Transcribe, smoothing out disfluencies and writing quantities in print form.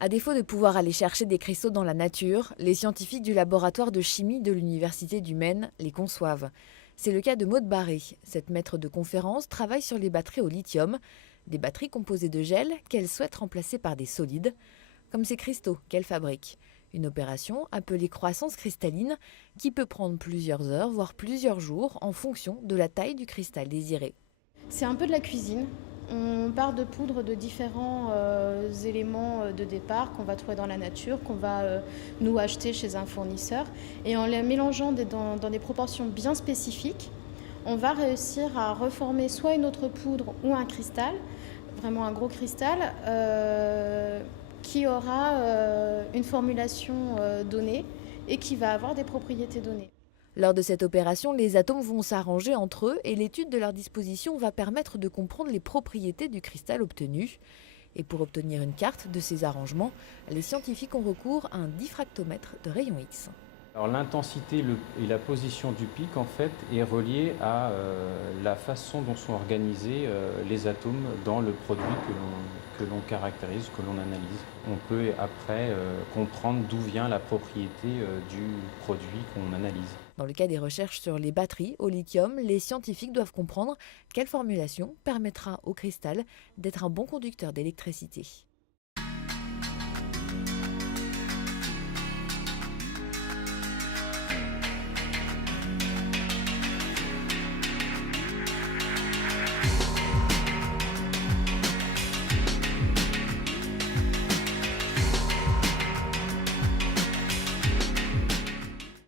À défaut de pouvoir aller chercher des cristaux dans la nature, les scientifiques du laboratoire de chimie de l'Université du Maine les conçoivent. C'est le cas de Maude Barré. Cette maître de conférence travaille sur les batteries au lithium, des batteries composées de gel qu'elle souhaite remplacer par des solides, comme ces cristaux qu'elle fabrique. Une opération appelée croissance cristalline qui peut prendre plusieurs heures, voire plusieurs jours, en fonction de la taille du cristal désiré. C'est un peu de la cuisine. On part de poudre de différents éléments de départ qu'on va trouver dans la nature, qu'on va nous acheter chez un fournisseur. Et en les mélangeant dans des proportions bien spécifiques, on va réussir à reformer soit une autre poudre ou un cristal, vraiment un gros cristal, qui aura une formulation donnée et qui va avoir des propriétés données. Lors de cette opération, les atomes vont s'arranger entre eux et l'étude de leur disposition va permettre de comprendre les propriétés du cristal obtenu. Et pour obtenir une carte de ces arrangements, les scientifiques ont recours à un diffractomètre de rayons X. Alors l'intensité et la position du pic en fait est reliée à la façon dont sont organisés les atomes dans le produit que l'on caractérise, que l'on analyse. On peut après comprendre d'où vient la propriété du produit qu'on analyse. Dans le cas des recherches sur les batteries au lithium, les scientifiques doivent comprendre quelle formulation permettra au cristal d'être un bon conducteur d'électricité.